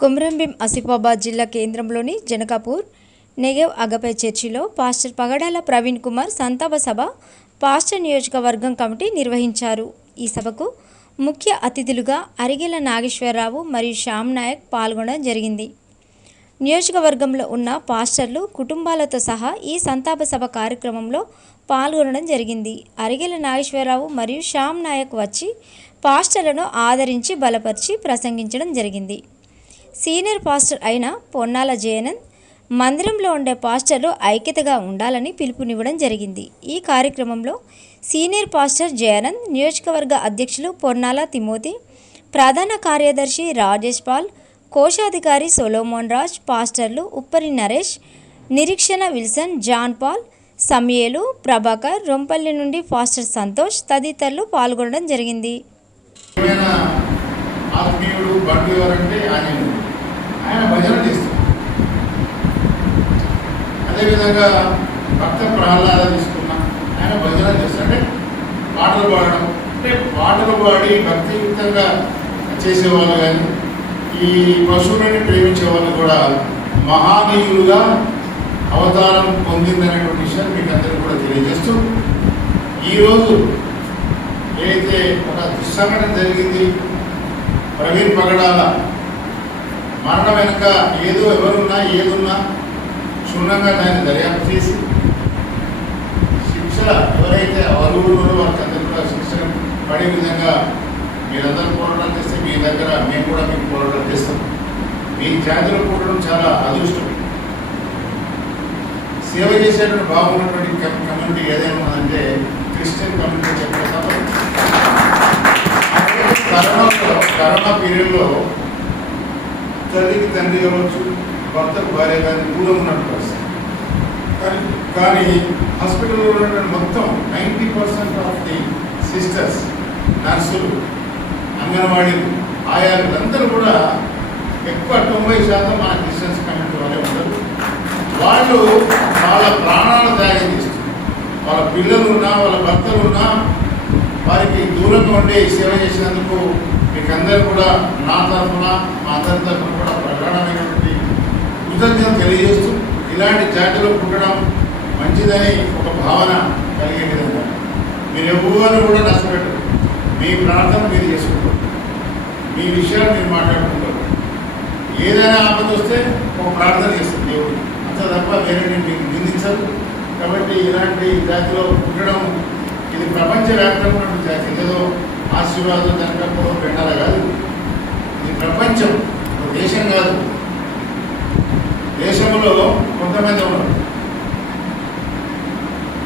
కుమ్రంభీం ఆసిఫాబాద్ జిల్లా కేంద్రంలోని జనకాపూర్ నెగెవ్ అగపై చర్చిలో పాస్టర్ పగడాల ప్రవీణ్ కుమార్ సంతాప సభ పాస్టర్ నియోజకవర్గం కమిటీ నిర్వహించారు. ఈ సభకు ముఖ్య అతిథులుగా అరిగెల నాగేశ్వరరావు మరియు శ్యామ్ నాయక్ పాల్గొనడం జరిగింది. నియోజకవర్గంలో ఉన్న పాస్టర్లు కుటుంబాలతో సహా ఈ సంతాప సభ కార్యక్రమంలో పాల్గొనడం జరిగింది. అరిగెల నాగేశ్వరరావు మరియు శ్యామ్ నాయక్ వచ్చి పాస్టర్లను ఆదరించి బలపరిచి ప్రసంగించడం జరిగింది. సీనియర్ పాస్టర్ అయిన పొన్నాల జయనంద్ మందిరంలో ఉండే పాస్టర్లు ఐక్యతగా ఉండాలని పిలుపునివ్వడం జరిగింది. ఈ కార్యక్రమంలో సీనియర్ పాస్టర్ జయానంద్ నియోజకవర్గ అధ్యక్షులు పొన్నాల తిమోతి ప్రధాన కార్యదర్శి రాజేష్ పాల్ కోశాధికారి సొలోమోన్ రాజ్ పాస్టర్లు ఉప్పరి నరేష్ నిరీక్షణ విల్సన్ జాన్ పాల్ సమయేలు ప్రభాకర్ రొంపల్లి నుండి పాస్టర్ సంతోష్ తదితరులు పాల్గొనడం జరిగింది. ఆత్మీయుడు బండి ఎవరంటే ఆయన. ఆయన భజన చేస్తాడు. అదేవిధంగా భక్త ప్రహ్లాద తీసుకున్నా ఆయన భజన చేస్తాడు. అంటే పాటలు పాడడం అంటే పాటలు పాడి భక్తియుక్తంగా చేసేవాళ్ళు కానీ ఈ పశువులని ప్రేమించే వాళ్ళు కూడా మహానీయులుగా అవతారం పొందిందనేటువంటి విషయాన్ని మీకు అందరికీ కూడా తెలియజేస్తూ ఈరోజు ఏదైతే ఒక దుస్సంఘటన జరిగింది ప్రవీణ్ పగడాల మరణం వెనుక ఏదో ఎవరున్నా ఏదున్నా క్షుణ్ణంగా దాన్ని దర్యాప్తు చేసి శిక్ష ఎవరైతే అర్హులు ఉన్నారో వారికి కూడా శిక్ష పడే విధంగా మీరందరూ పోరాటం చేస్తే మీ దగ్గర మేము కూడా మీకు పోరాటం చేస్తాం. మీ జాతిలో కూడడం చాలా అదృష్టం. సేవ చేసేటువంటి బాగున్నటువంటి కమ్యూనిటీ ఏదైనా ఉందంటే క్రిస్టియన్ కమ్యూనిటీ చెప్పడం తప్ప కరోనా కరోనా పీరియడ్లో తల్లికి తండ్రి కావచ్చు భర్తకు భార్య కానీ దూరం ఉన్నట్టు పరిస్థితి. కానీ కానీ హాస్పిటల్లో ఉన్నటువంటి మొత్తం ninety percent of the sisters నర్సులు అంగన్వాడీలు ఆయాలు అందరూ కూడా ఎక్కువ తొంభై శాతం మన క్రిస్టియన్స్ కమ్యూనిటీ వాళ్ళే ఉంటారు వాళ్ళు వాళ్ళ ప్రాణాలు త్యాగం చేస్తారు. వాళ్ళ పిల్లలున్నా వాళ్ళ భర్తలున్నా వారికి దూరంగా ఉండే సేవ చేసినందుకు మీకందరూ కూడా నా తరఫున మా అందరి తరఫున కూడా ప్రగాఢమైనటువంటి కృతజ్ఞత తెలియజేస్తూ ఇలాంటి జాతిలో పుట్టడం మంచిదని ఒక భావన కలిగే విధంగా. మీరు ఎవరు కూడా నష్టపెట్టరు. మీ ప్రార్థన మీరు చేసుకుంటారు. మీ విషయాలు మీరు మాట్లాడుకుంటారు. ఏదైనా ఆపద వస్తే ఒక ప్రార్థన చేస్తుంది దేవుడు. అంత తప్ప వేరే మీకు నిందించరు కాబట్టి ఇలాంటి జాతిలో పుట్టడం ఇది ప్రపంచవ్యాప్తంగా జాతి. ఏదో ఆశీర్వాదం జనకపోవడం పెట్టాలా కాదు? ఇది ప్రపంచం ఒక దేశం కాదు. దేశంలో కొంతమంది ఉన్నారు.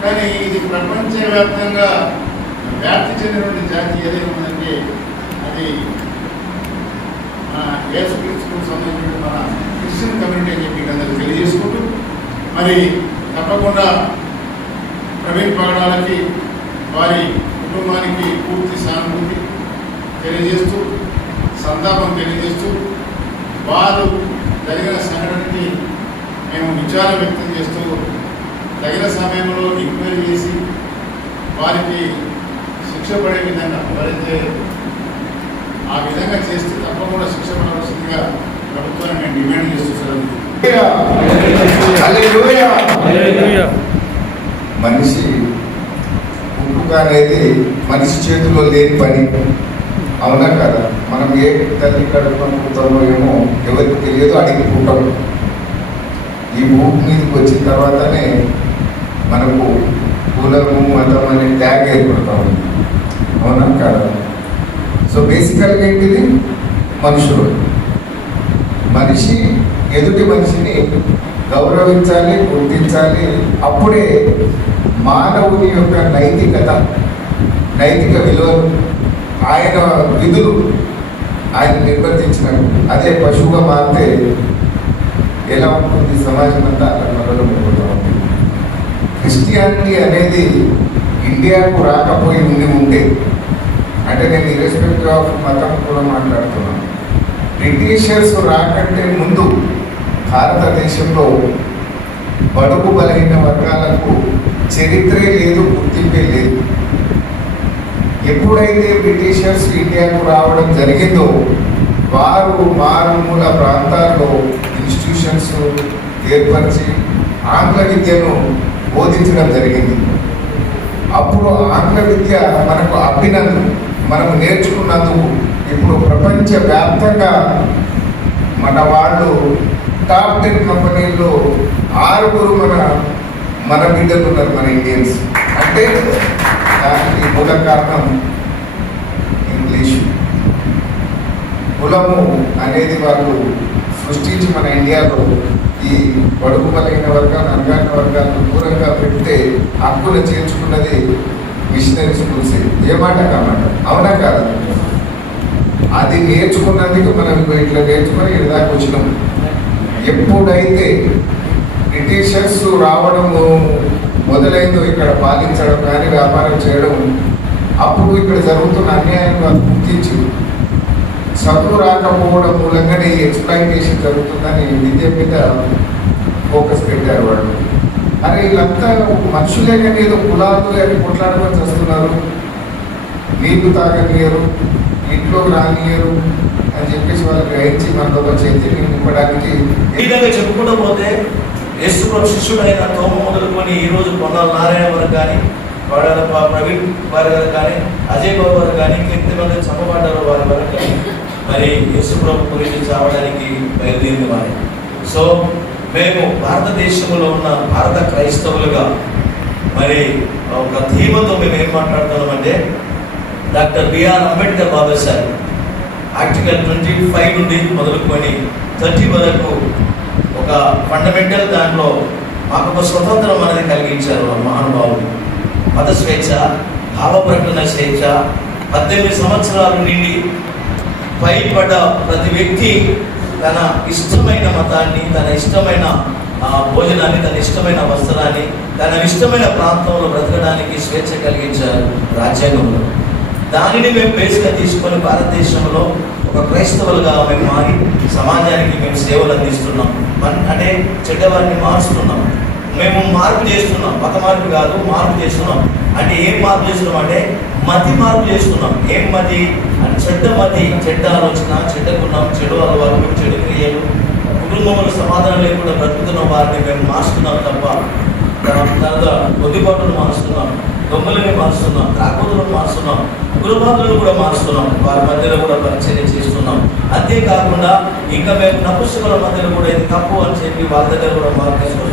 కానీ ఇది ప్రపంచవ్యాప్తంగా వ్యాప్తి చెందినటువంటి జాతి ఏదైనా ఉందంటే అది మన యేసుక్రీస్తుకు సంబంధించిన మన క్రిస్టియన్ కమ్యూనిటీ అని చెప్పి మీకు అందరికీ తెలియజేసుకుంటూ మరి తప్పకుండా ప్రవీణ్ పగడాలకి వారి కుటుంబానికి పూర్తి సానుభూతి తెలియజేస్తూ సంతాపం తెలియజేస్తూ వారు జరిగిన సంఘటనకి మేము విచారం వ్యక్తం చేస్తూ తగిన సమయంలో ఎంక్వైరీ చేసి వారికి శిక్ష పడే విధంగా ఎవరైతే ఆ విధంగా చేస్తే తప్పకుండా శిక్ష పడవలసిందిగా ప్రభుత్వాన్ని నేను డిమాండ్ చేస్తున్నాను హల్లెలూయా. మనిషి పుట్టుక అనేది మనిషి చేతిలో లేని పని. అవునా కదా? మనం ఏ తల్లి కడుపున ఏమో ఎవరికి తెలియదు అడిగి పుట్టము ఈ భూమి మీదకి వచ్చిన తర్వాతనే మనకు కులము మతం అనే ట్యాగ్ ఏర్పడతా ఉంది. అవునా కదా? సో బేసికల్గా ఏంటిది? మనుషులు. మనిషి ఎదుటి మనిషిని గౌరవించాలి గుర్తించాలి అప్పుడే మానవుని యొక్క నైతికత నైతిక విలువలు ఆయన విధులు ఆయన నిర్వర్తించినట్టు అదే పశువుగా మారితే ఎలా ఉంటుంది? సమాజం అంతా అలా మొదలుపోతూ క్రిస్టియానిటీ అనేది ఇండియాకు రాకపోయి ఉండి ఉంటే అంటే నేను ఇరెస్పెక్ట్ ఆఫ్ మతం కూడా మాట్లాడుతున్నాను. బ్రిటిషర్స్ రాకంటే ముందు భారతదేశంలో బడుగు బలహీన వర్గాలకు చరిత్రే లేదు గుర్తింపే లేదు. ఎప్పుడైతే బ్రిటిషర్స్ ఇండియాకు రావడం జరిగిందో వారు మారుమూల ప్రాంతాల్లో ఇన్స్టిట్యూషన్స్ ఏర్పరిచి ఆంగ్ల విద్యను బోధించడం జరిగింది. అప్పుడు ఆంగ్ల విద్య మనకు అభినందన మనము నేర్చుకున్నందుకు ఇప్పుడు ప్రపంచవ్యాప్తంగా మన వాళ్ళు టాప్ టెన్ కంపెనీల్లో ఆరుగురు మన మన బిడ్డలు ఉన్నారు మన ఇండియన్స్ అంటే దానికి మూల కారణం ఇంగ్లీష్ కులము అనేది వాళ్ళు సృష్టించి మన ఇండియాలో ఈ బడుగు బలైన వర్గాలు అణగారిన వర్గాలను దూరంగా పెడితే హక్కులు చేర్చుకున్నది మిషనరీ స్కూల్స్ ఏ. మాట కామాట? అవునా కాదు? అది నేర్చుకున్నందుకు మనం ఇట్లా నేర్చుకొని ఇక్కడ దాకా వచ్చినాం. ఎప్పుడైతే బ్రిటిషర్స్ రావడము మొదలైందో ఇక్కడ పాలించడం కానీ వ్యాపారం చేయడం అప్పుడు ఇక్కడ జరుగుతున్న అన్యాయం వాళ్ళు గుర్తించి చదువు రాకపోవడం మూలంగానే ఈ ఎక్స్ప్లైటేషన్ జరుగుతుందని విద్య మీద ఫోకస్ పెట్టారు వాళ్ళు. అరే వీళ్ళంతా మనుషులే కానీ ఏదో కులాలు అని కొట్లాడమని వస్తున్నారు నీళ్ళు తాగలేరు ఇంట్లో రానియరు అని చెప్పేసి వాళ్ళు గ్రహించి మనలో ఒక చైతన్యం నింపడానికి చెప్పుకోవడం చెప్పుకుంటూ పోతే యేసు శిష్యుడైన తోమ మొదలుకొని ఈరోజు పొన్నాల నారాయణ వారు కానీ వాడాల ప్రవీణ్ వారి గారు కానీ అజయ్ బాబు గారు కానీ ఎంతమంది మంది వారి వరకు కానీ మరి యేసు ప్రభు గురించి చావడానికి బయలుదేరింది వారి. సో మేము భారతదేశంలో ఉన్న భారత క్రైస్తవులుగా మరి ఒక ధీమతో మేము ఏం మాట్లాడుతున్నామంటే doctor B R Ambedkar Babasaheb article twenty five నుండి మొదలుకొని థర్టీ వరకు ఒక ఫండమెంటల్ దాంట్లో మాకు ఒక స్వతంత్రం అనేది కలిగించారు మహానుభావులు మత స్వేచ్ఛ భావ ప్రకటన స్వేచ్ఛ పద్దెనిమిది సంవత్సరాలు నిండి పైపడ్డ ప్రతి వ్యక్తి తన ఇష్టమైన మతాన్ని తన ఇష్టమైన భోజనాన్ని తన ఇష్టమైన వస్త్రాన్ని తన ఇష్టమైన ప్రాంతంలో బ్రతకడానికి స్వేచ్ఛ కలిగించారు రాజ్యాంగంలో. దానిని మేము బేస్గా తీసుకొని భారతదేశంలో ఒక క్రైస్తవులుగా మేము మారి సమాజానికి మేము సేవలు అందిస్తున్నాం. అంటే చెడ్డవారిని మారుస్తున్నాం. మేము మార్పు చేస్తున్నాం. మత మార్పు కాదు మార్పు చేస్తున్నాం. అంటే ఏం మార్పు చేస్తున్నాం అంటే మతి మార్పు చేస్తున్నాం. ఏం మతి? అంటే చెడ్డ మతి చెడ్డ ఆలోచన చెడ్డకున్నాం చెడు అలవాటు చెడు క్రియలు. కుటుంబంలో సమాధానం లేకుండా బ్రతుకుతున్న వారిని మేము మార్చుతున్నాం తప్ప తర్వాత కొద్దిపాటును మారుస్తున్నాం. దొంగలని మారుస్తున్నాం కాకుతులను మారుస్తున్నాం ఉగ్రవాదులను కూడా మారుస్తున్నాం వారి మధ్యలో కూడా పరిచర్య చేస్తున్నాం. అంతేకాకుండా ఇంకా మేము నపుస్తుల మధ్యలో కూడా ఇది తప్పు అని చెప్పి వాళ్ళ దగ్గర కూడా మార్పు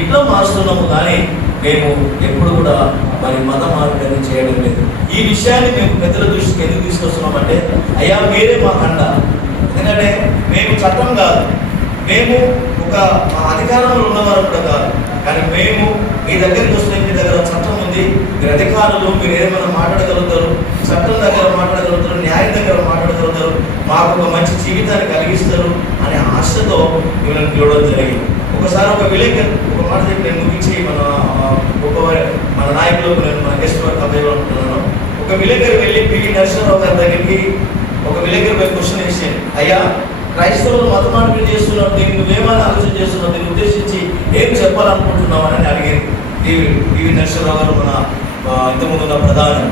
ఇట్లా మారుస్తున్నాము కానీ మేము ఎప్పుడు కూడా మరి మత మార్పు చేయడం లేదు. ఈ విషయాన్ని మేము పెద్దల దృష్టికి ఎందుకు తీసుకొస్తున్నామంటే అయ్యా మీరే మా కండ ఎందుకంటే మేము చట్టం కాదు. మేము ఒక మా అధికారంలో ఉన్నవారు కూడా కాదు. కానీ మేము మీ దగ్గరికి వస్తే మీ దగ్గర చట్టం ఉంది మీరు అధికారులు మీరు ఏమైనా మాట్లాడగలుగుతారు? చట్టం దగ్గర మాట్లాడగలుగుతారు? న్యాయం దగ్గర మాట్లాడగలుగుతారు? మాకు ఒక మంచి జీవితాన్ని కలిగిస్తారు అనే ఆశతో మిమ్మల్ని పిలవడం జరిగింది. ఒకసారి ఒక విలేకరు ఒక మాట చెప్పి నేను ముగించి మన ఒక మన నాయకులకు నేను మన గెస్ట్ వర్క్ అబ్బాయిలో ఉంటున్నాను ఒక విలేకరు వెళ్ళి పివి నరసింహరావు గారి దగ్గరికి ఒక విలేకరు పోయి క్వశ్చన్ వేసాను అయ్యా క్రైస్తవులు మత మార్పిడి చేస్తున్నావు దీన్ని ఆలోచన చేస్తున్నావు? దీన్ని ఉద్దేశించి ఏం చెప్పాలనుకుంటున్నావు? అని అడిగాను పివి పివి నరసింహరావు గారు మన ఇంతకుముందు ఉన్న ప్రధాని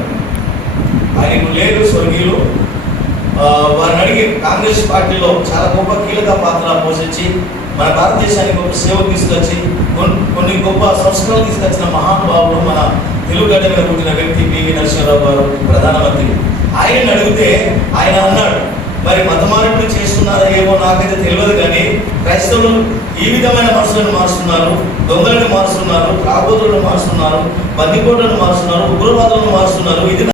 ఆయనకు లేరు స్వర్గీయులు. వారిని అడిగి కాంగ్రెస్ పార్టీలో చాలా గొప్ప కీలక పాత్ర పోషించి మన భారతదేశానికి గొప్ప సేవ తీసుకొచ్చి కొన్ని గొప్ప సంస్కరణలు తీసుకొచ్చిన మహానుభావులు మన తెలుగు గడ్డ మీద పుట్టిన వ్యక్తి పివి నరసింహరావు గారు ప్రధానమంత్రి. ఆయన అడిగితే ఆయన అన్నాడు మరి మత మార్పులు చేస్తున్నారా ఏమో నాకైతే తెలియదు కానీ క్రైస్తవులు ఈ విధమైన మనుషులను మారుస్తున్నారు దొంగలను మారుస్తున్నారు రాబోతులను మారుస్తున్నారు బందికోటలను మారుస్తున్నారు ఉగ్రవాదులను మారుస్తున్నారు. ఇది